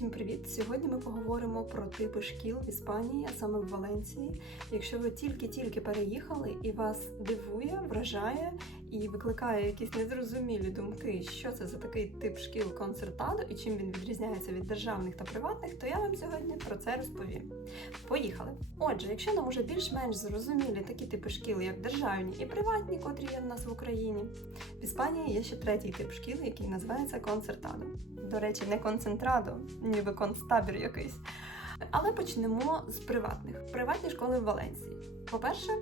Всім привіт! Сьогодні ми поговоримо про типи шкіл в Іспанії, а саме в Валенції. Якщо ви тільки-тільки переїхали і вас дивує, вражає і викликає якісь незрозумілі думки, що це за такий тип шкіл концертадо і чим він відрізняється від державних та приватних, то я вам сьогодні про це розповім. Поїхали! Отже, якщо нам уже більш-менш зрозумілі такі типи шкіл, як державні і приватні, котрі є в нас в Україні, в Іспанії є ще третій тип шкіл, який називається концертадо. До речі, не концентрадо, ніби концтабір якийсь. Але почнемо з приватних. Приватні школи в Валенції. По-перше,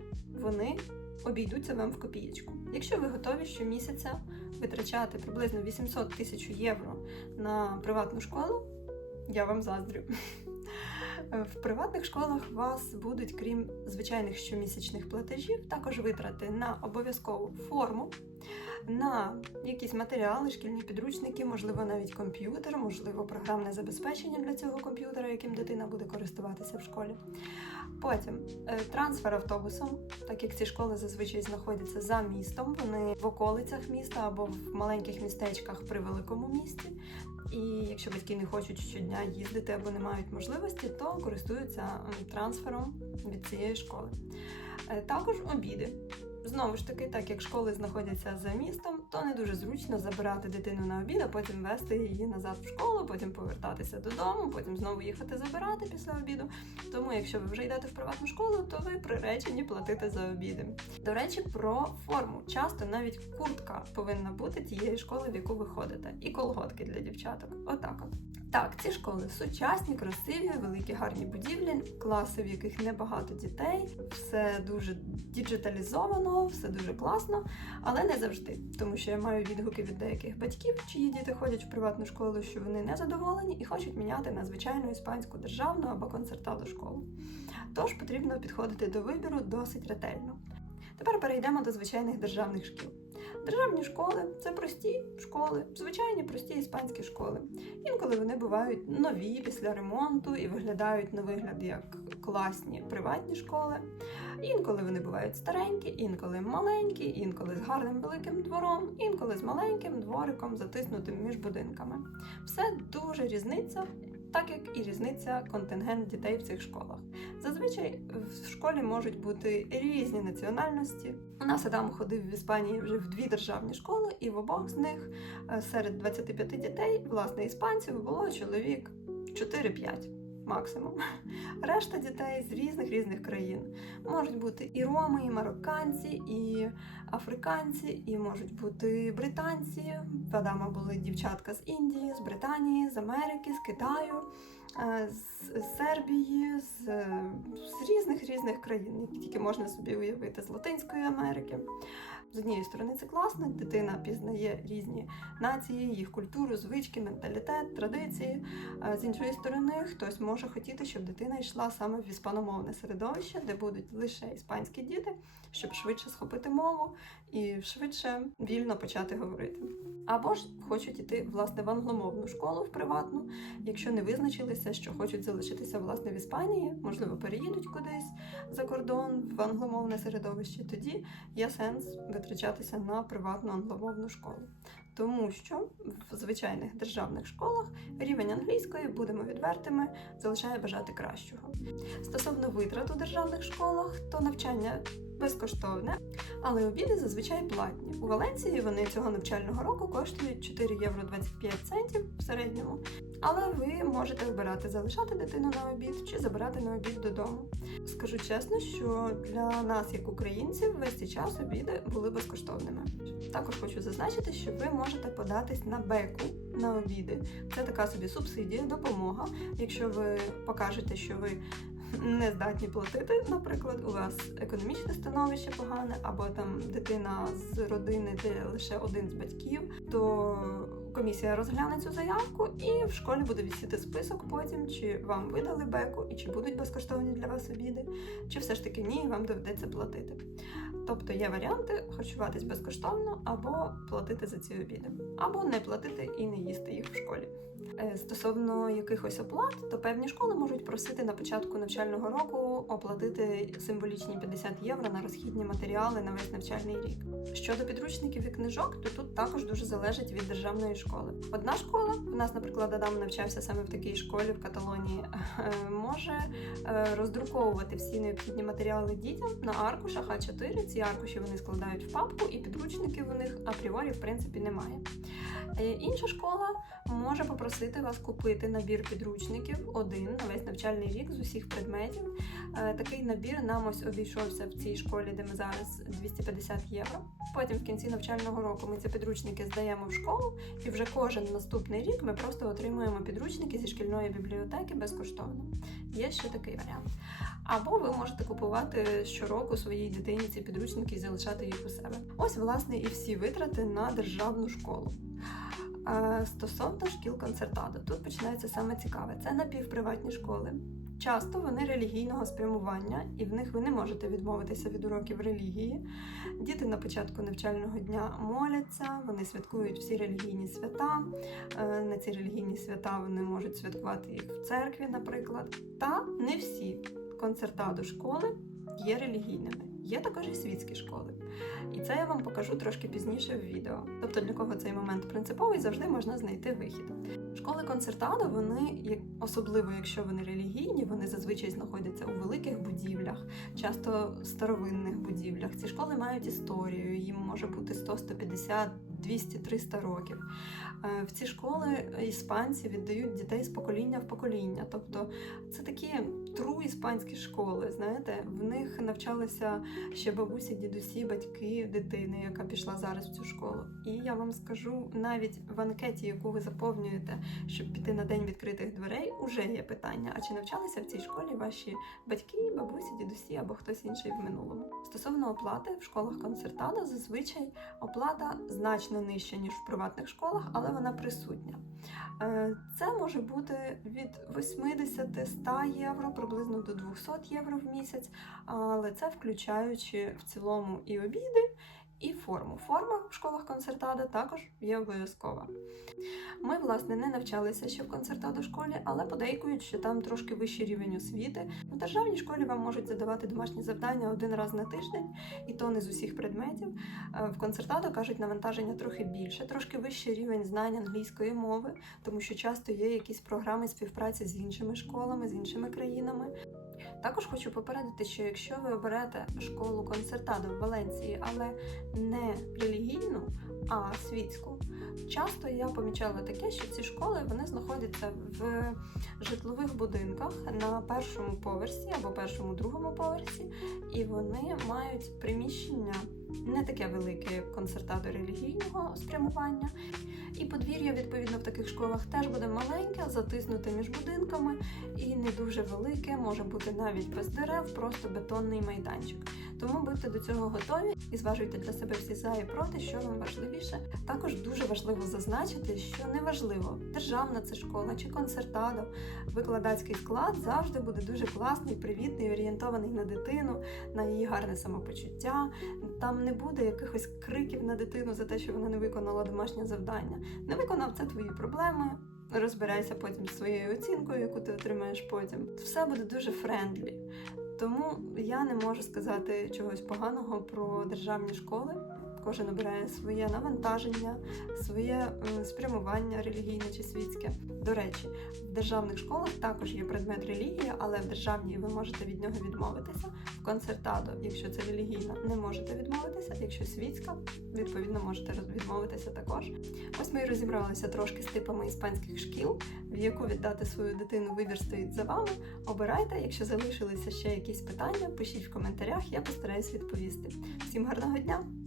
вони обійдуться вам в копієчку. Якщо ви готові щомісяця витрачати приблизно 800 тисяч євро на приватну школу, я вам заздрю. В приватних школах вас будуть, крім звичайних щомісячних платежів, також витрати на обов'язкову форму, на якісь матеріали, шкільні підручники, можливо, навіть комп'ютер, можливо, програмне забезпечення для цього комп'ютера, яким дитина буде користуватися в школі. Потім е, трансфер автобусом, так як ці школи зазвичай знаходяться за містом, вони в околицях міста або в маленьких містечках при великому місті. І якщо батьки не хочуть щодня їздити або не мають можливості, то користуються трансфером від цієї школи. Е, Також обіди. Знову ж таки, так як школи знаходяться за містом, то не дуже зручно забирати дитину на обід, а потім вести її назад в школу, потім повертатися додому, потім знову їхати забирати після обіду. Тому, якщо ви вже йдете в приватну школу, то ви приречені платити за обіди. До речі, про форму. Часто навіть куртка повинна бути тієї школи, в яку ви ходите, і колготки для дівчаток. Отак от. Так, ці школи сучасні, красиві, великі гарні будівлі, класи, в яких небагато дітей, все дуже діджиталізовано, все дуже класно, але не завжди. Тому що я маю відгуки від деяких батьків, чиї діти ходять в приватну школу, що вони не задоволені і хочуть міняти на звичайну іспанську державну або концертаду школу. Тож потрібно підходити до вибору досить ретельно. Тепер перейдемо до звичайних державних шкіл. Державні школи це прості школи, звичайні прості іспанські школи. Інколи вони бувають нові після ремонту і виглядають на вигляд як класні приватні школи. Інколи вони бувають старенькі, інколи маленькі, інколи з гарним великим двором, інколи з маленьким двориком, затиснутим між будинками. Все дуже різниця. Так як і різниця контингент дітей в цих школах. Зазвичай в школі можуть бути різні національності. У нас Адам ходив в Іспанії вже в дві державні школи, і в обох з них е, серед 25 дітей, власне, іспанців було чоловік 4-5 максимум. Решта дітей з різних різних країн. Можуть бути і роми, і марокканці, і африканці, і можуть бути британці. В Адама були дівчатка з Індії, з Британії, з Америки, з Китаю, е, з Сербії, з, з різних різних країн, які тільки можна собі уявити, з Латинської Америки. З однієї сторони це класно, дитина пізнає різні нації, їх культуру, звички, менталітет, традиції. З іншої сторони, хтось може хотіти, щоб дитина йшла саме в іспаномовне середовище, де будуть лише іспанські діти, щоб швидше схопити мову і швидше вільно почати говорити. Або ж хочуть іти власне в англомовну школу в приватну, якщо не визначилися, що хочуть залишитися власне в Іспанії, можливо, переїдуть кудись за кордон в англомовне середовище, тоді є сенс витрачатися на приватну англомовну школу. Тому що в звичайних державних школах рівень англійської, будемо відвертими, залишає бажати кращого. Стосовно витрат у державних школах, то навчання безкоштовне, але обіди зазвичай платні. У Валенції вони цього навчального року коштують 4 євро 25 центів в середньому. Але ви можете обирати залишати дитину на обід чи забирати на обід додому. Скажу чесно, що для нас, як українців, весь цей час обіди були безкоштовними. Також хочу зазначити, що ви можете податись на беку на обіди. Це така собі субсидія, допомога. Якщо ви покажете, що ви не здатні платити, наприклад, у вас економічне становище погане, або там дитина з родини, де лише один з батьків, то комісія розгляне цю заявку, і в школі буде вісіти список потім, чи вам видали беку, і чи будуть безкоштовні для вас обіди, чи все ж таки ні, вам доведеться платити. Тобто є варіанти харчуватись безкоштовно або платити за ці обіди, або не платити і не їсти їх в школі. Е, Стосовно якихось оплат, то певні школи можуть просити на початку навчального року оплатити символічні 50 євро на розхідні матеріали на весь навчальний рік. Щодо підручників і книжок, то тут також дуже залежить від державної школи. Одна школа, в нас, наприклад, Адам навчався саме в такій школі в Каталонії, може е, роздруковувати всі необхідні матеріали дітям на аркушах А4. Ці аркуші вони складають в папку, і підручників у них апріорі в принципі немає. Е, Інша школа може попросити вас купити набір підручників один на весь навчальний рік з усіх предметів. Е, Такий набір нам ось обійшовся в цій школі, де ми зараз 250 євро. Потім в кінці навчального року ми ці підручники здаємо в школу, і вже кожен наступний рік ми просто отримуємо підручники зі шкільної бібліотеки безкоштовно. Є ще такий варіант. Або ви можете купувати щороку своїй дитині ці підручники і залишати їх у себе. Ось, власне, і всі витрати на державну школу. Е, Стосовно шкіл концертаду, тут починається саме цікаве. Це напівприватні школи. Часто вони релігійного спрямування, і в них ви не можете відмовитися від уроків релігії. Діти на початку навчального дня моляться, вони святкують всі релігійні свята. Е, На ці релігійні свята вони можуть святкувати їх в церкві, наприклад. Та не всі концертаду школи є релігійними. Є також і світські школи. І це я вам покажу трошки пізніше в відео. Тобто для кого цей момент принциповий, завжди можна знайти вихід. Школи концертадо, вони, особливо якщо вони релігійні, вони зазвичай знаходяться у великих будівлях, часто старовинних будівлях. Ці школи мають історію, їм може бути 100, 150, 200, 300 років. Е, В ці школи іспанці віддають дітей з покоління в покоління. Тобто це такі тру іспанські школи. Знаєте, в них навчалися ще бабусі, дідусі, батьки дитини, яка пішла зараз в цю школу. І я вам скажу, навіть в анкеті, яку ви заповнюєте, щоб піти на день відкритих дверей, уже є питання: а чи навчалися в цій школі ваші батьки, бабусі, дідусі або хтось інший в минулому? Стосовно оплати в школах концертада, зазвичай оплата значно нижча ніж в приватних школах, але вона присутня. Е, Це може бути від 80-100 євро, приблизно до 200 євро в місяць, але це включаючи в цілому і обіди, і форму. Форма в школах концертада також є обов'язкова. Ми, власне, не навчалися ще в концертаду школі, але подейкують, що там трошки вищий рівень освіти. В державній школі вам можуть задавати домашні завдання один раз на тиждень, і то не з усіх предметів. Е, В концертаду кажуть, навантаження трохи більше, трошки вищий рівень знань англійської мови, тому що часто є якісь програми співпраці з іншими школами, з іншими країнами. Також хочу попередити, що якщо ви оберете школу концертаду в Валенції, але не релігійну, а світську, часто я помічала таке, що ці школи вони знаходяться в житлових будинках на першому поверсі або першому другому поверсі, і вони мають приміщення не таке велике, як концертаду релігійного спрямування. І подвір'я, відповідно, в таких школах теж буде маленьке, затиснуте між будинками і не дуже велике, може бути навіть без дерев, просто бетонний майданчик. Тому будьте до цього готові і зважуйте для себе всі за і проти, що вам важливіше. Також дуже важливо зазначити, що неважливо, державна це школа чи концертадо, викладацький склад завжди буде дуже класний, привітний, орієнтований на дитину, на її гарне самопочуття. Там не буде якихось криків на дитину за те, що вона не виконала домашнє завдання. Не виконав це твої проблеми. Розбирайся потім з своєю оцінкою, яку ти отримаєш потім. Все буде дуже френдлі. Тому я не можу сказати чогось поганого про державні школи. Кожен обирає своє навантаження, своє спрямування релігійне чи світське. До речі, в державних школах також є предмет релігії, але в державній ви можете від нього відмовитися. В концертадо, якщо це релігійна, не можете відмовитися. Якщо світська, відповідно можете відмовитися також. Ось ми і розібралися трошки з типами іспанських шкіл, в яку віддати свою дитину вибір стоїть за вами. Обирайте, якщо залишилися ще якісь питання, пишіть в коментарях, я постараюсь відповісти. Всім гарного дня!